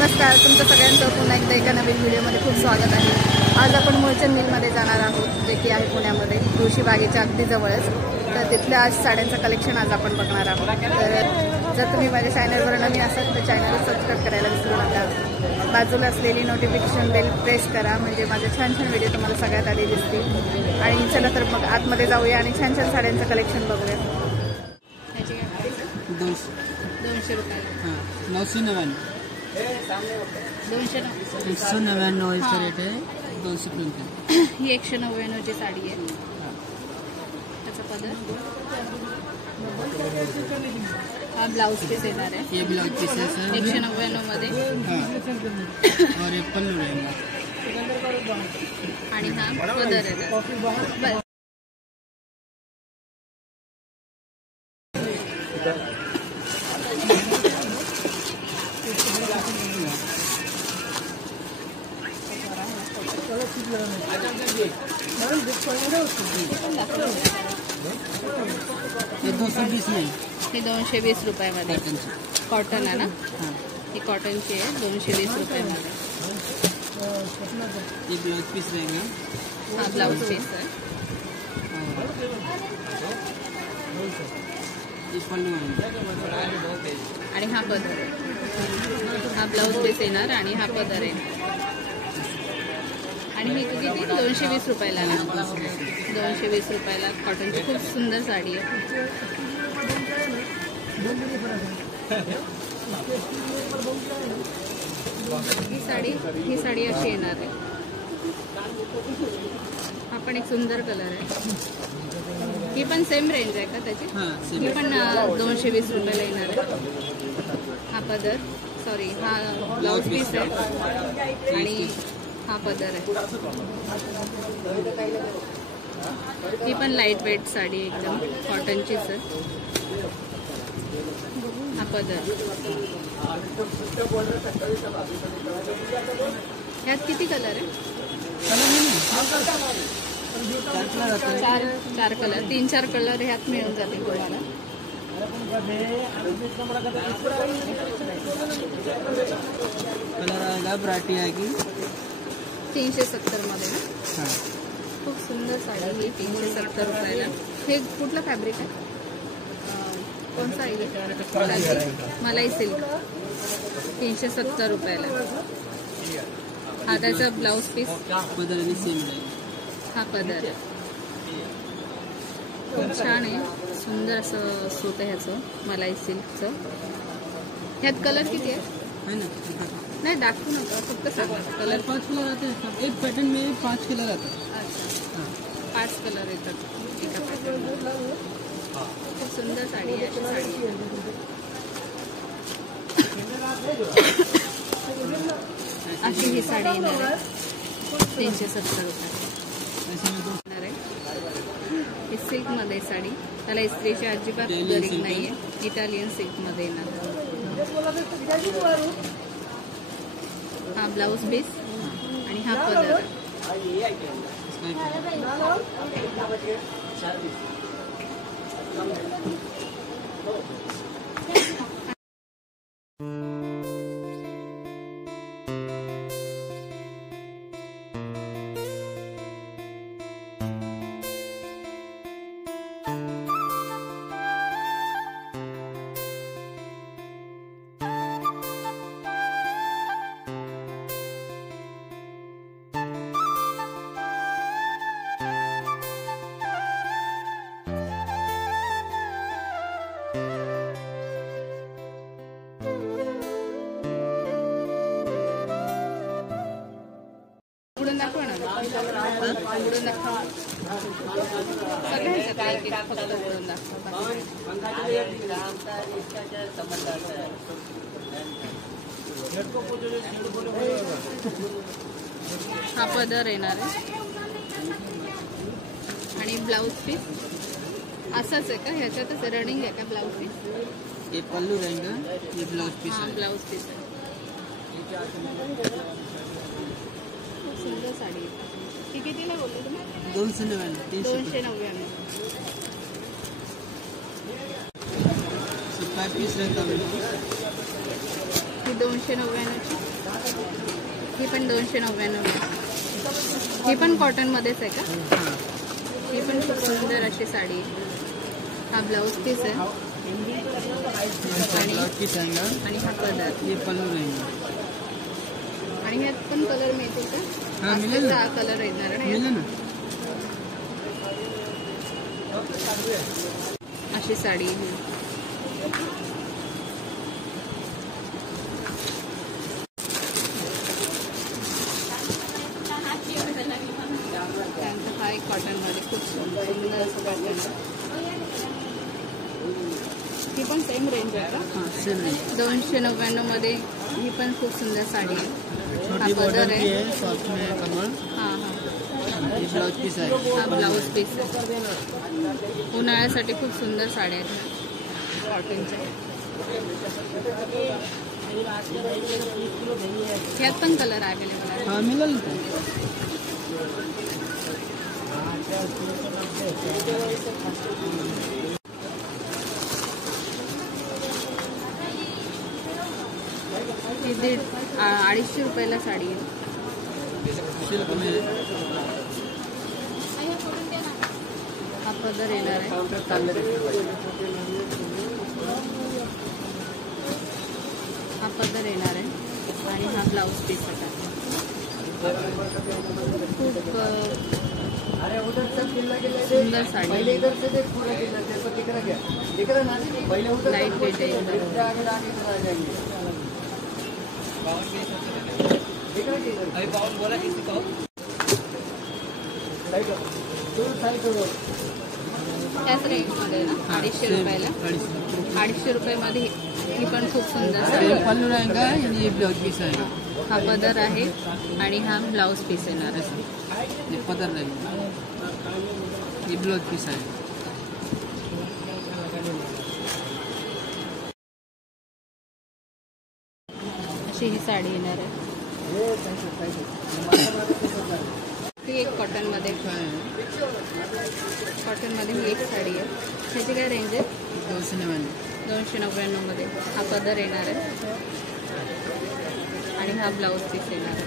नमस्कार, तुमचं सगळ्यांचं पुन्हा एकदा एका नवीन व्हिडिओमध्ये खूप स्वागत आहे। आज आपण मुळचंद मिलमध्ये जाणार आहोत, जे की आहे पुण्यामध्ये तुळशी बागेच्या अगदी जवळच। तर तिथल्या आज साड्यांचं कलेक्शन आज आपण बघणार आहोत। तर जर तुम्ही माझ्या चॅनलवर नवीन असाल तर चॅनलला सबस्क्राईब करायला विसरू नका। बाजूला असलेली नोटिफिकेशन बेल प्रेस करा, म्हणजे माझे छान छान व्हिडिओ तुम्हाला सगळ्यात आधी दिसतील। आणि चला तर मग आतमध्ये जाऊया आणि छान छान साड्यांचं कलेक्शन बघूया। ह्याची काय प्राइस आहे? 200 रुपये। हां, 999 299 इसका रेट है। 200 ही 199 ची साडी आहे। त्याचा पदर हा ब्लाउज पीस येणार आहे। ये ब्लाउज पीस है सर 199 मध्ये। और ये पल्लू रहेगा आणि हा पदर आहे। ये 220 में हे 220 रुपयामध्ये कॉटन आहे ना। ही कॉटनची आहे 220 रुपयामध्ये। ये ब्लाउज पीस रहेगा। हा ब्लाउज पीस आहे। ये पल्लू आणि हा पदर आहे। हा ब्लाउज पीस येणार आणि हा पदर आहे। आणि ही किती 220 रुपयाला ना। 220 रुपयाला कॉटनची खूप सुंदर साडी आहे। ही साडी अशी येणार आहे। हा पण एक सुंदर कलर आहे। ही पण सेम रेंज आहे का त्याची? ही पण 220 रुपयाला येणार आहे। हा पदर सॉरी हा ब्लाउज पीस आहे आणि हा पदर आहे। ही पण लाईट वेट साडी एकदम कॉटनचीच आहे। हा पदर। ह्यात किती कलर आहे? चार कलर 3-4 कलर ह्यात मिळून जातील तुम्हाला। कलर आएगा ब्राटी आएगी 370 मध्ये ना। खूप सुंदर साडी ही 370 रुपयाला। हे कुठलं फॅब्रिक आहे? कोणता आहे? मलाई सिल्क 370 रुपयाला। हा त्याचा ब्लाउज पीस पदर सेम हा पदर खूप छान आहे। सुंदर असं सूत आहे ह्याचं मलाई सिल्कचं। ह्यात कलर किती आहे ना? नाही दाखवू नका, फक्त सांगा कलर। 5 कलर आते हैं एक पैटर्न में। 5 कलर आते हैं। अच्छा 5 कलर येतात एका पॅटर्न। खूप सुंदर साडी आहे अशी साडी। अशी ही साडी येणार आहे 370 रुपये। ही सिल्क मध्ये साडी, त्याला इस्त्रीची अजिबात गरज नाहीये। इटालियन सिल्क मध्ये येणार। हा ब्लाउज पीस आणि हा पदर। उघडून दाखवा ना। उघडून दाखवा सगळ्यांचं काय एक फक्त उघडून दाखवा। हा पदर येणार आहे आणि ब्लाउज पीस असाच आहे का? ह्याच्यातच रनिंग आहे का ब्लाउज पीस? ये पल्लू रहेगा, ये ब्लाउज पीस है। ब्लाउज पीस है। सुंदर साडी ती कितीला बोलले तुम्ही? 299 299 5 पीस रहता है। 299ची ही पण 299 आहे. ही पण कॉटनमध्येच आहे का? हाँ ही पण खूप सुंदर अशी साडी आहे. हा ब्लाऊज पीस आहे ब्लाउज पीस आएगा. आणि हा पदर. ये पल्लू रहेगा. आणि ह्यात पण कलर मिळतील का? हा, मिळेल ना. हा कलर येणार ना मिळेल यात? ना. अशी साडी आहे. त्यानंतर हा एक कॉटनमध्ये खूप सुंदर असं पॅटर्न. ही पण सेम रेंज आहे का? हाँ सेम है. 299 मध्ये ही पण खूप सुंदर साडी आहे. छोटी पदर बॉर्डर है. की है, साथ में कमर. हां हां. ये ब्लाउज पीस है. हा ब्लाऊज पीस आहे. उन्हाळ्यासाठी खूप सुंदर साड्या आहेत कॉटनच्या. ह्यात पण कलर अवेलेबल आहे. हाँ मिलेल ना. ही 250 रुपयाला साडी आहे. सिल्क में हा पदर येणार आहे. हा पदर येणार आहे आणि हा ब्लाऊज पीस होता. खूप सुंदर साडी आहे. लाईट वेट आहे एकदम. त्याच रेंजमध्ये ना 250 रुपयाला. 250 रुपयामध्ये ही पण खूप सुंदर साडी ये आहे. पल्लू रहेगा. ये ब्लाउज पीस आएगा. हा पदर आहे आणि हा ब्लाऊज पीस येणार आहे. ये पदर रहेगा. ये ब्लाउज पीस आएगा. अशी ही साडी येणार आहे. ही एक कॉटनमध्ये. कॉटनमध्ये ही एक साडी आहे. ह्याची काय रेंज आहे? 299 मध्ये हा पदर येणार आहे आणि हा ब्लाऊज पीस येणार आहे.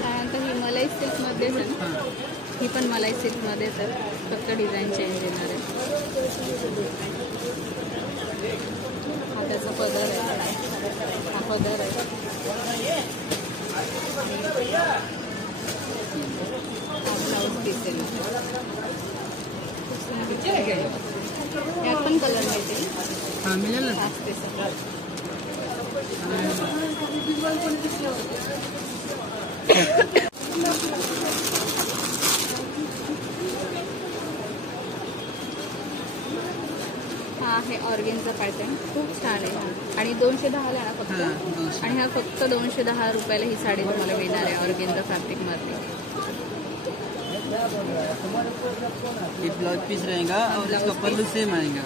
त्यानंतर ही मलाई सिल्कमध्येच आहे ना? ही पण मलाई सिल्कमध्येच आहे. फक्त डिझाईन चेंज येणार आहे. हा त्याचा पदर आहे. हा पदर आहे. हा ब्लाऊज पीस येणार. यात पण कलर मिळते. हाँ मिलेल ना. हाच पीस आहे. हा आहे ऑर्गेन्झा पॅटर्न. खूप छान आहे हा. आणि 210 ला ना फक्त. हाँ 200. आणि हा फक्त 210 रुपयाला ही साडी तुम्हाला मिळणार आहे ऑर्गेन्झा फॅब्रिकमध्ये. ये ब्लाउज पीस रहेगा और इसका पल्लू सेम आएगा.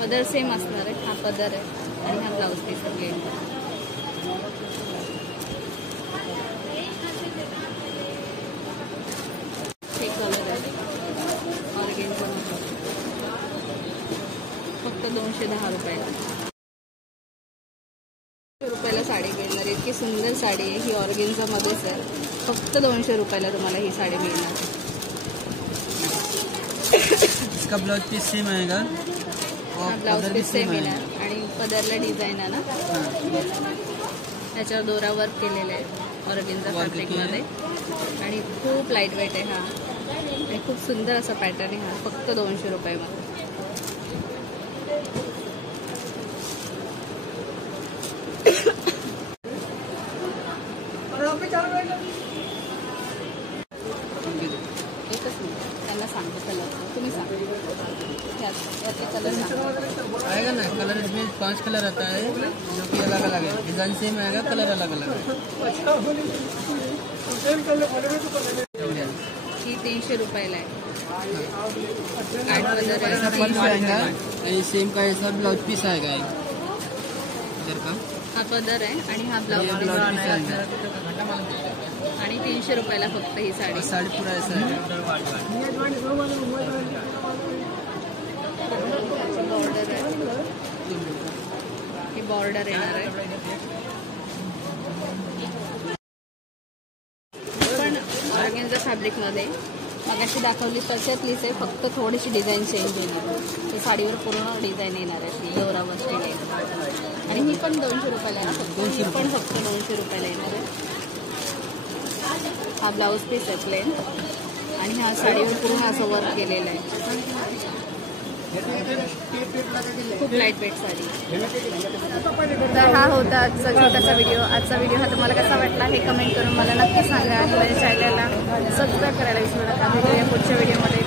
पदर सेम असणार आहे. हा पदर आहे आणि हा ब्लाऊज पीस आहे. हे कलर आहे ऑर्गेन्झा. फक्त 210 रुपयाला. रुपयाला साडी मिळणार. इतकी सुंदर साडी आहे ही. ऑर्गेन्झामध्येच आहे. फक्त 200 रुपयाला तुम्हाला ही साडी मिळणार. इसका ब्लाउज पीस सेम आएगा हा और ब्लाऊज पदर भी पीस सेम सेम येणार आएगा. आणि पदरला डिझाईन आहे ना. हाँ त्याच्यावर दोरा वर्क केलेलं आहे ऑर्गेन्झा वर्क फॅब्रिकमध्ये. आणि खूप लाईट वेट आहे हा. आणि खूप सुंदर असा पॅटर्न आहे हा. फक्त 200 रुपयामध्ये. एकच मिनिट त्यांना सांगतो कलर. तुम्ही सांगा याचे कलर सांगा. आएगा ना. कलर इसमें 5 कलर आता है जो कि अलग अलग है. डिजाइन सेम आएगा, कलर अलग अलग है. ही 300 रुपयाला आहे. ऐसा पल्लू आएगा. ये सेम का ऐसा ब्लाउज पीस आएगा. इधर का हा पदर आहे आणि हा ब्लाउज ये पीस ब्लाउज पीस आहे. अंदर आणि 300 रुपयाला फक्त ही साडी. साड़ी पूरा ऐसा है बॉर्डर आहे, ही बॉर्डर येणार आहे. पण ऑर्गेन्झा फॅब्रिकमध्ये मगाशी दाखवली तशातलीच आहे, फक्त थोडीशी डिझाईन चेंज होणार. तर साडीवर पूर्ण डिझाईन येणार आहे, दोरा बसलेली आहे. आणि ही पण 200 रुपयाला आहे ना फक्त. ही पण फक्त 200 रुपयाला येणार आहे. हा ब्लाऊज पीस आहे प्लेन आणि हा साडीवर पूर्ण असं वर्क केलेलं आहे. खूप लाईट वेट साडी. तर हा होता आजचा छोटासा व्हिडिओ. आजचा व्हिडिओ हा तुम्हाला कसा वाटला हे कमेंट करून मला नक्की सांगा. आणि माझ्या चॅनलला सबस्क्राईब करायला विसरू नका. भेटूया पुढच्या व्हिडिओमध्ये.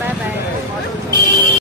Bye bye.